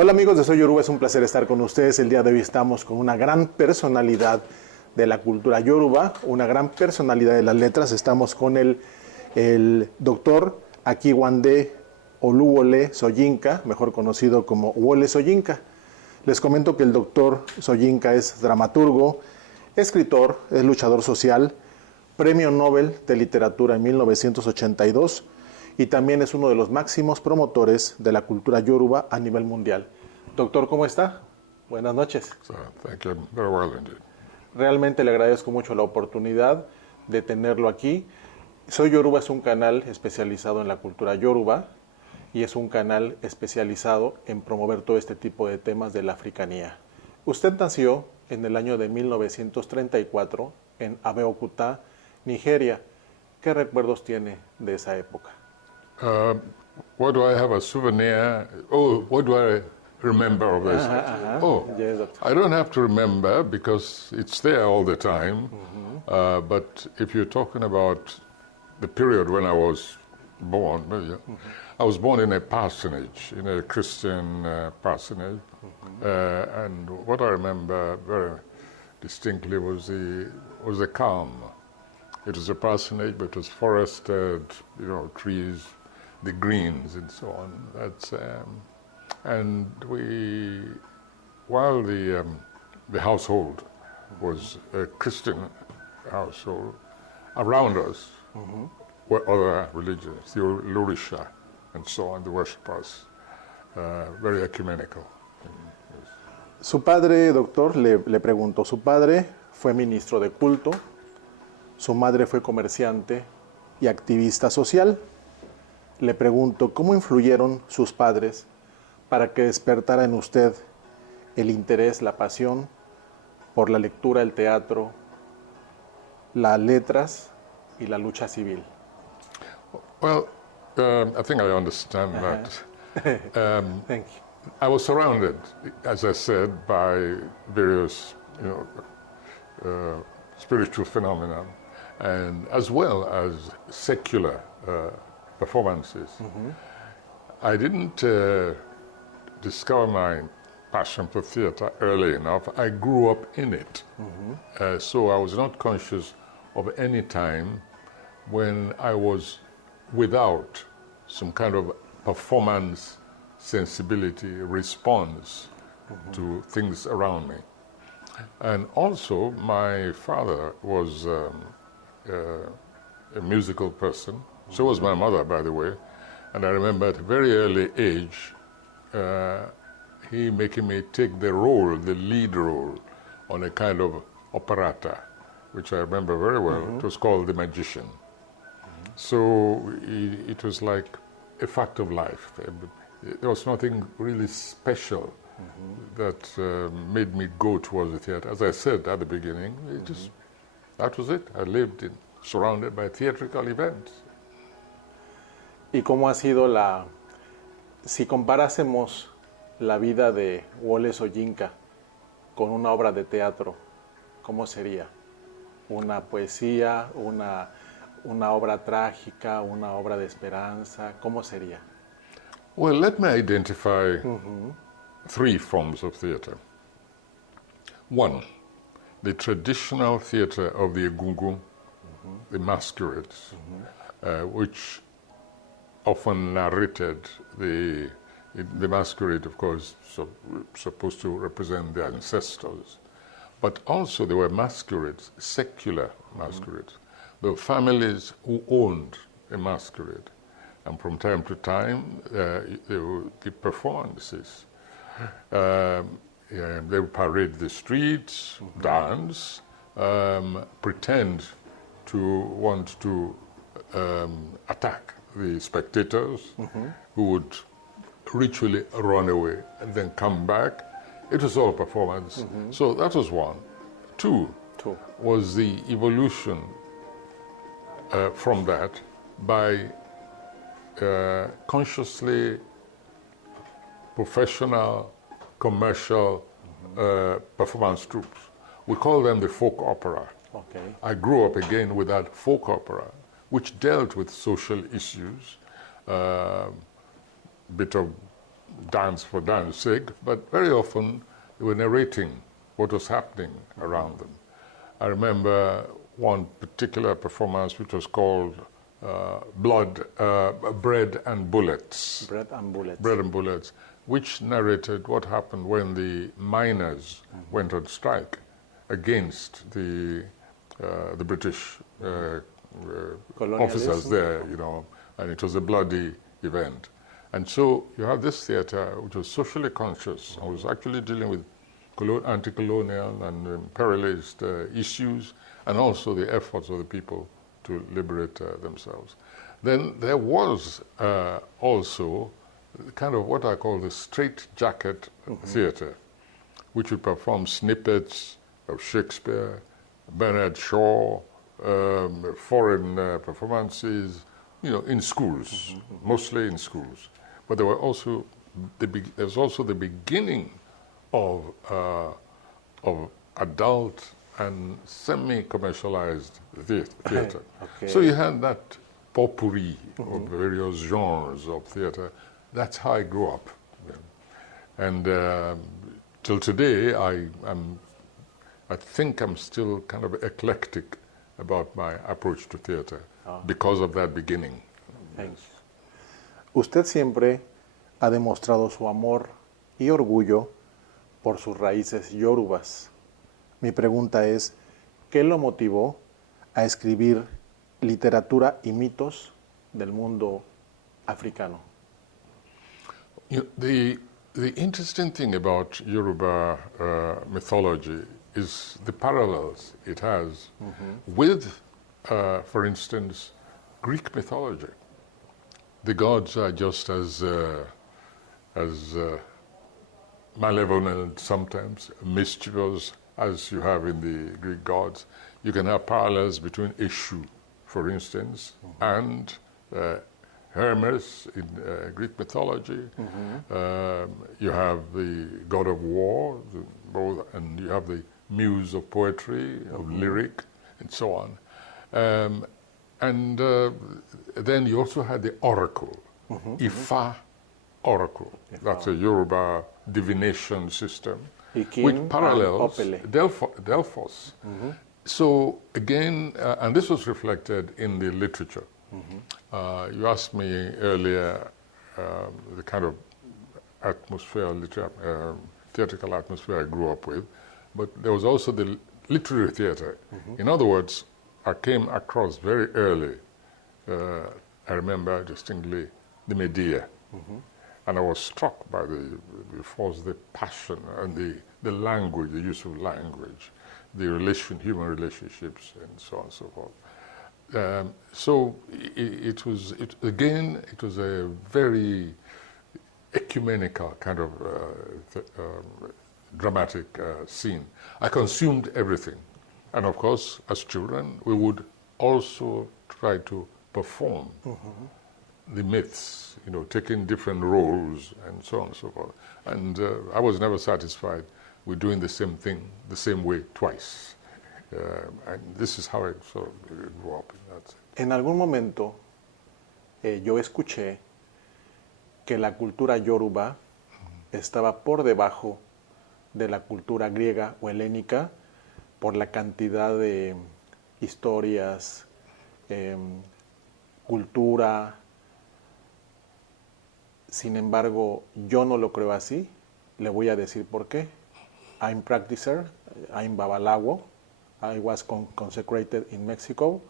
Hola amigos de Soy Yoruba, es un placer estar con ustedes. El día de hoy estamos con una gran personalidad de la cultura Yoruba, una gran personalidad de las letras. Estamos con el doctor Akiwande Wole Soyinka, mejor conocido como Wole Soyinka. Les comento que el doctor Soyinka es dramaturgo, escritor, es luchador social, Premio Nobel de Literatura en 1982 y también es uno de los máximos promotores de la cultura Yoruba a nivel mundial. Doctor, ¿cómo está? Buenas noches. Thank you very well indeed. Realmente le agradezco mucho la oportunidad de tenerlo aquí. Soy Yoruba es un canal especializado en la cultura Yoruba y es un canal especializado en promover todo este tipo de temas de la africanía. Usted nació en el año de 1934 en Abeokuta, Nigeria. ¿Qué recuerdos tiene de esa época? What do I have a souvenir? Oh, what do I remember of this? Oh, Yes, doctor. I don't have to remember because it's there all the time. But if you're talking about the period when I was born, I was born in a parsonage, in a Christian parsonage. And what I remember very distinctly was the calm. It was a parsonage, but it was forested, trees, the greens and so on. And while the household was a Christian household, around us were other religions, the Orishas and so on, the worshippers, very ecumenical. Su padre, doctor, le pregunto, su padre fue ministro de culto, su madre fue comerciante y activista social. Le pregunto, ¿cómo influyeron sus padres para que despertara en usted el interés, la pasión por la lectura, el teatro, las letras y la lucha civil? Well, I think I understand that. Thank you. I was surrounded, as I said, by various, spiritual phenomena, and as well as secular performances. I didn't discover my passion for theater early enough. I grew up in it. So I was not conscious of any time when I was without some kind of performance sensibility, response to things around me. And also, my father was a musical person. So was my mother, by the way. And I remember at a very early age, he making me take the lead role, on a kind of operetta, which I remember very well. It was called The Magician. So it was like a fact of life. There was nothing really special that made me go towards the theater. As I said at the beginning, that was it. I lived surrounded by theatrical events. ¿Y cómo ha sido si comparásemos la vida de Wole Soyinka con una obra de teatro, cómo sería? ¿Una poesía, una obra trágica, una obra de esperanza? ¿Cómo sería? Well, let me identify three forms of theater. One, the traditional theater of the Ogún, the masquerades, which often narrated the masquerade, of course, supposed to represent the ancestors. But also there were masquerades, secular masquerades. The families who owned a masquerade. And from time to time, there would be performances. They would parade the streets, dance, pretend to want to attack the spectators, who would ritually run away and then come back. It was all performance. So that was one. Two was the evolution from that by consciously professional, commercial performance troupes. We call them the folk opera. Okay. I grew up again with that folk opera, which dealt with social issues, bit of dance for dance sake, but very often they were narrating what was happening around them. I remember one particular performance which was called Bread and Bullets. Bread and Bullets. Bread and Bullets, which narrated what happened when the miners went on strike against the British officers there, you know, and it was a bloody event. And so you have this theater which was socially conscious and was actually dealing with anti-colonial and imperialist issues, and also the efforts of the people to liberate themselves. Then there was also kind of what I call the straitjacket theater, which would perform snippets of Shakespeare, Bernard Shaw, foreign performances, you know, in schools, mostly in schools. But there were also there's also the beginning of adult and semi-commercialized theater. Okay. So you had that potpourri of various genres of theater. That's how I grew up. And till today, I think I'm still kind of eclectic about my approach to theater because of that beginning. Thanks. Usted siempre ha demostrado su amor y orgullo por sus raíces yorubas. Mi pregunta es, ¿qué lo motivó a escribir literatura y mitos del mundo africano? The interesting thing about Yoruba mythology is the parallels it has with, for instance, Greek mythology. The gods are just as malevolent sometimes, mischievous as you have in the Greek gods. You can have parallels between Eshu, for instance, and Hermes in Greek mythology. You have the god of war, and you have the muse of poetry, of lyric, and so on. And then you also had the oracle, Ifa oracle. That's a Yoruba divination system, which parallels Delphos. So again, and this was reflected in the literature. You asked me earlier the kind of atmosphere, theatrical atmosphere I grew up with, but there was also the literary theater. In other words, I came across very early, I remember distinctly, the Medea. And I was struck by the passion and the language, the use of language, the human relationships, and so on and so forth. So it was a very ecumenical kind of dramatic scene. I consumed everything. And of course, as children, we would also try to perform the myths, you know, taking different roles and so on and so forth. And I was never satisfied with doing the same thing the same way twice. And this is how I sort of grew up. En algún momento yo escuché que la cultura yoruba estaba por debajo de la cultura griega o helénica por la cantidad de historias, cultura. Sin embargo, yo no lo creo así. Le voy a decir por qué. I'm practicer, I'm babalawo. I was consecrated in Mexico.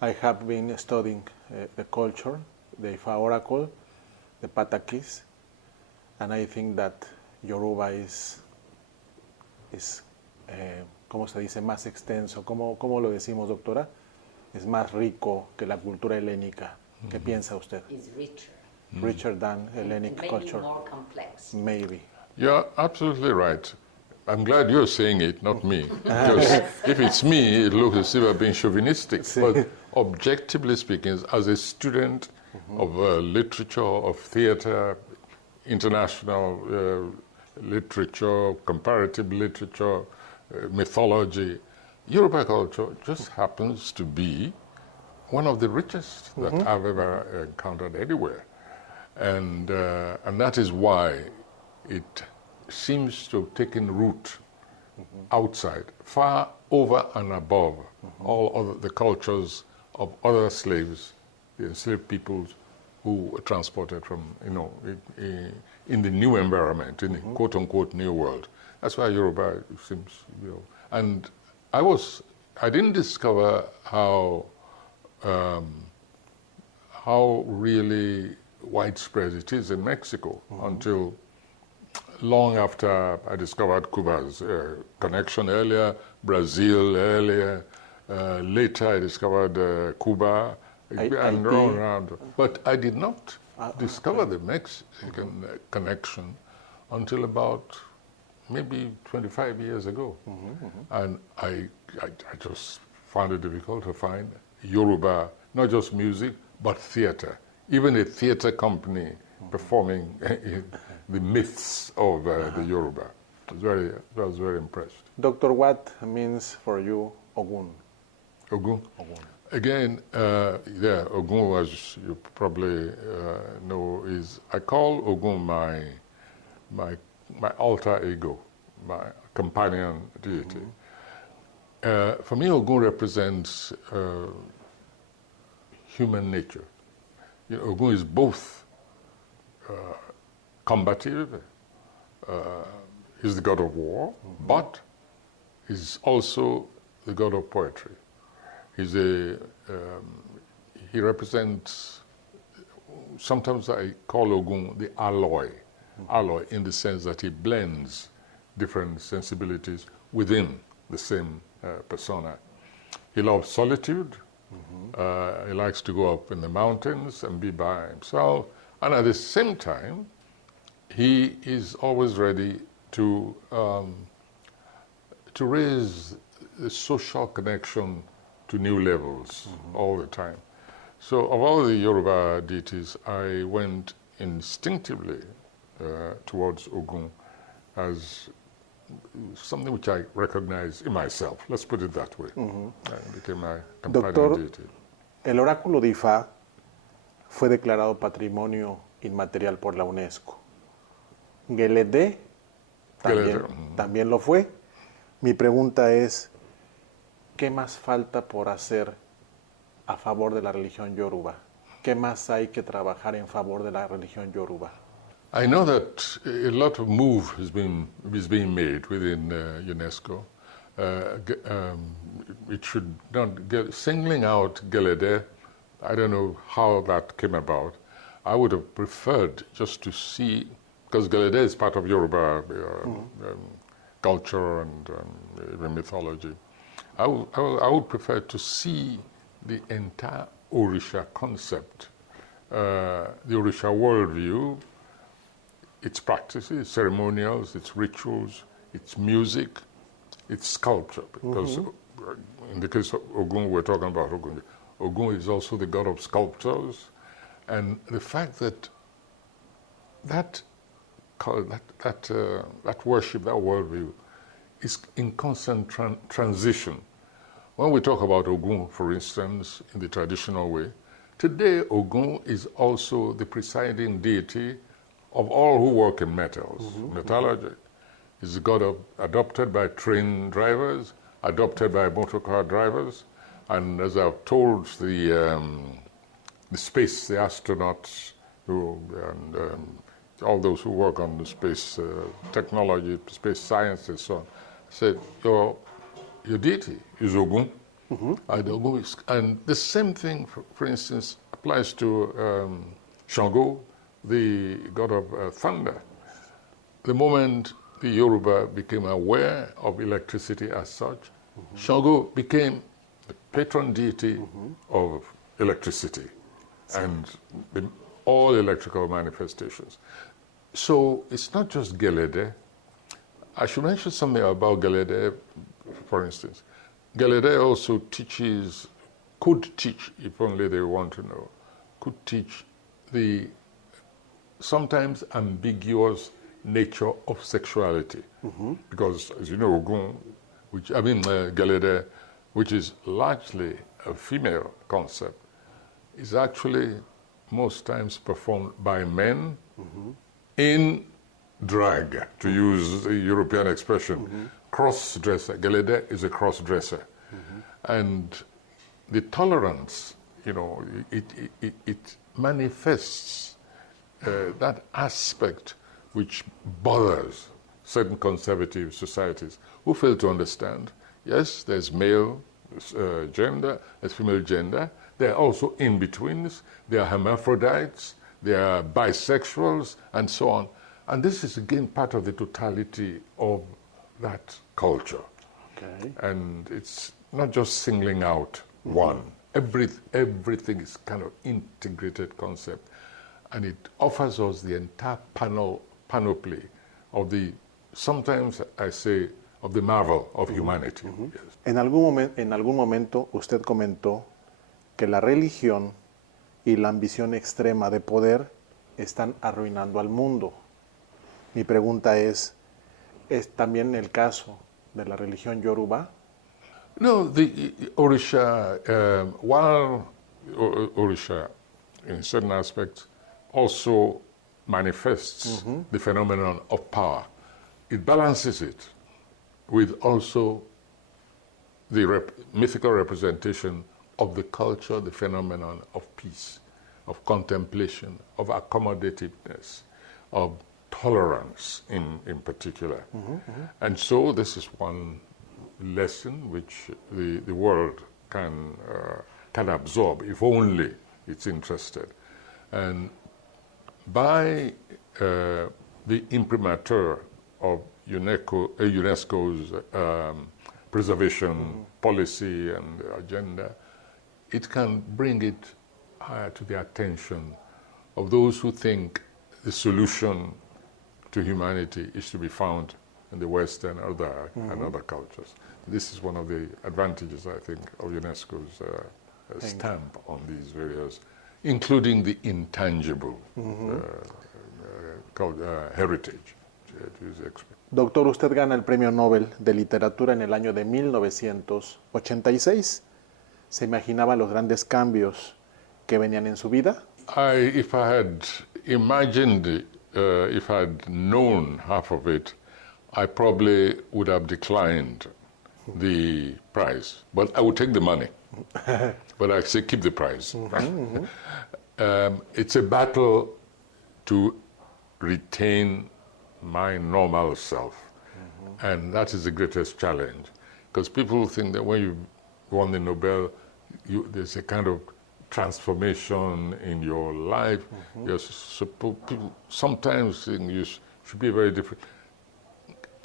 I have been studying the culture, the Ifa oracle, the Patakis, and I think that Yoruba is ¿cómo se dice? Más extenso. ¿Cómo lo decimos, doctora? Es más rico que la cultura helénica. ¿Qué piensa usted? It's richer. Richer than Hellenic maybe culture. More complex. Maybe. You're absolutely right. I'm glad you're saying it, not me. Because if it's me, it looks as if I'm being chauvinistic. But objectively speaking, as a student of literature, of theater, international literature, comparative literature, mythology, Yoruba culture just happens to be one of the richest that I've ever encountered anywhere. And that is why it seems to have taken root outside, far over and above all other, the cultures of other slaves, the enslaved peoples who were transported from, in the new environment, in the quote-unquote new world. That's why Yoruba seems, and I didn't discover how really widespread it is in Mexico until long after I discovered Cuba's connection earlier, Brazil earlier, later I discovered Cuba, and around. But I did not discover the Mexican connection until about maybe 25 years ago. And I just found it difficult to find Yoruba, not just music, but theater. Even a theater company performing the myths of the Yoruba. I was very impressed. Doctor, what means for you Ogún? Ogún? Again, Ogún, as you probably know, I call Ogún my alter ego, my companion deity. For me, Ogún represents human nature. Ogún is both combative, he's the god of war, but he's also the god of poetry. He represents, sometimes I call Ogún the alloy in the sense that he blends different sensibilities within the same persona. He loves solitude. He likes to go up in the mountains and be by himself. And at the same time, he is always ready to raise the social connection to new levels all the time. So of all the Yoruba deities, I went instinctively towards Ogún as something which I recognize in myself. Let's put it that way. It became my companion deity. El oráculo de Ifá fue declarado Patrimonio Inmaterial por la UNESCO. Gelede también lo fue. Mi pregunta es, ¿qué más falta por hacer a favor de la religión Yoruba? ¿Qué más hay que trabajar en favor de la religión Yoruba? I know that a lot of move is being made within UNESCO. It should not singling out Gelede. I don't know how that came about. I would have preferred just to see, because Gelede is part of Yoruba culture and even mythology. I would prefer to see the entire Orisha concept, the Orisha worldview, its practices, ceremonials, its rituals, its music, its sculpture. Because in the case of Ogún, we're talking about Ogún. Ogún is also the god of sculptors, and the fact that that worship, that worldview, is in constant transition. When we talk about Ogún, for instance, in the traditional way, today Ogún is also the presiding deity of all who work in metals, metallurgy. He's the god adopted by train drivers, adopted by motor car drivers, and as I've told the space, the astronauts, and all those who work on the space technology, space science, and so on, said, your deity is Ogún. And the same thing, for instance, applies to Shango, the god of thunder. The moment the Yoruba became aware of electricity as such, Shango became the patron deity of electricity and all electrical manifestations. So it's not just Gelede. I should mention something about Gelede, for instance. Gelede also could teach, if only they want to know, could teach the sometimes ambiguous nature of sexuality. Because, as you know, Ogún, Gelede, which is largely a female concept, is actually most times performed by men in drag, to use a European expression. Cross-dresser. Gelede is a cross-dresser. And the tolerance, it manifests that aspect which bothers certain conservative societies who fail to understand. Yes, there's male gender, there's female gender. There are also in-betweens. There are hermaphrodites. There are bisexuals, and so on. And this is, again, part of the totality of that culture. Okay. And it's not just singling out one. Everything is kind of integrated concept. And it offers us the entire panoply of the, sometimes I say, of the marvel of humanity. Yes. En algún momento usted comentó que la religión y la ambición extrema de poder están arruinando al mundo. Mi pregunta ¿es también el caso de la religión Yoruba? No, the Orisha, while Orisha, in certain aspects, also manifests the phenomenon of power, it balances it with also the mythical representation of the culture, the phenomenon of peace, of contemplation, of accommodativeness, of tolerance in particular. And so this is one lesson which the world can absorb if only it's interested. And by the imprimatur of UNESCO's preservation policy and agenda, it can bring it to the attention of those who think the solution to humanity is to be found in the West and other cultures. This is one of the advantages, I think, of UNESCO's stamp on these various, including the intangible called heritage. Doctor, usted gana el Premio Nobel de Literatura en el año de 1986. ¿Se imaginaba los grandes cambios que venían en su vida? If I had imagined, if I had known half of it, I probably would have declined the prize. But I would take the money. But I say keep the prize. It's a battle to retain my normal self. And that is the greatest challenge. Because people think that when you won the Nobel, there's a kind of transformation in your life. People sometimes think you should be very different.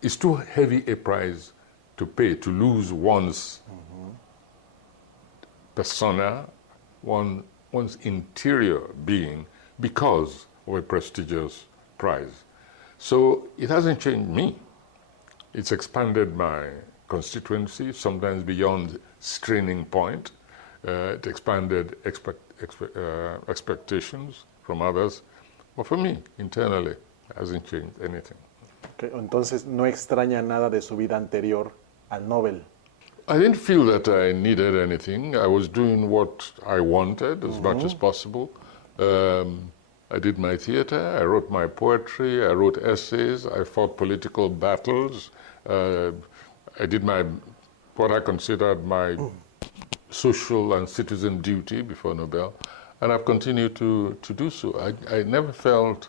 It's too heavy a price to pay, to lose one's persona, one's interior being, because of a prestigious prize. So it hasn't changed me. It's expanded my constituency, sometimes beyond straining point. It expanded expectations from others. But for me, internally, it hasn't changed anything. Okay, entonces, ¿no extraña nada de su vida anterior al Nobel? I didn't feel that I needed anything. I was doing what I wanted as much as possible. I did my theater, I wrote my poetry, I wrote essays, I fought political battles. I did what I considered my social and citizen duty before Nobel, and I've continued to do so. I never felt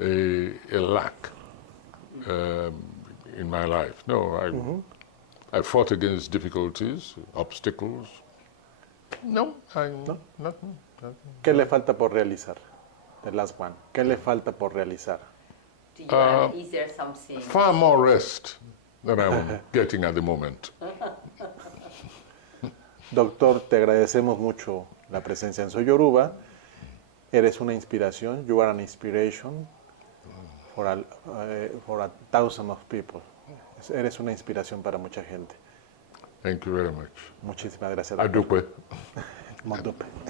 a lack in my life. No, I fought against difficulties, obstacles. No, nothing. ¿Qué le falta por realizar? The last one. ¿Qué le falta por realizar? Is there something? Far more rest than I'm getting at the moment. Doctor, te agradecemos mucho la presencia en Soy Yoruba. Eres una inspiración. You are an inspiration for a thousand of people. Eres una inspiración para mucha gente. Thank you very much. Muchísimas gracias. Adupe.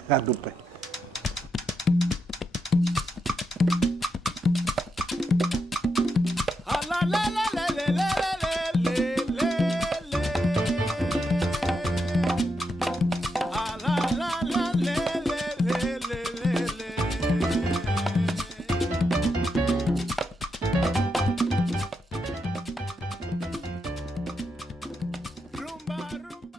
Adupe.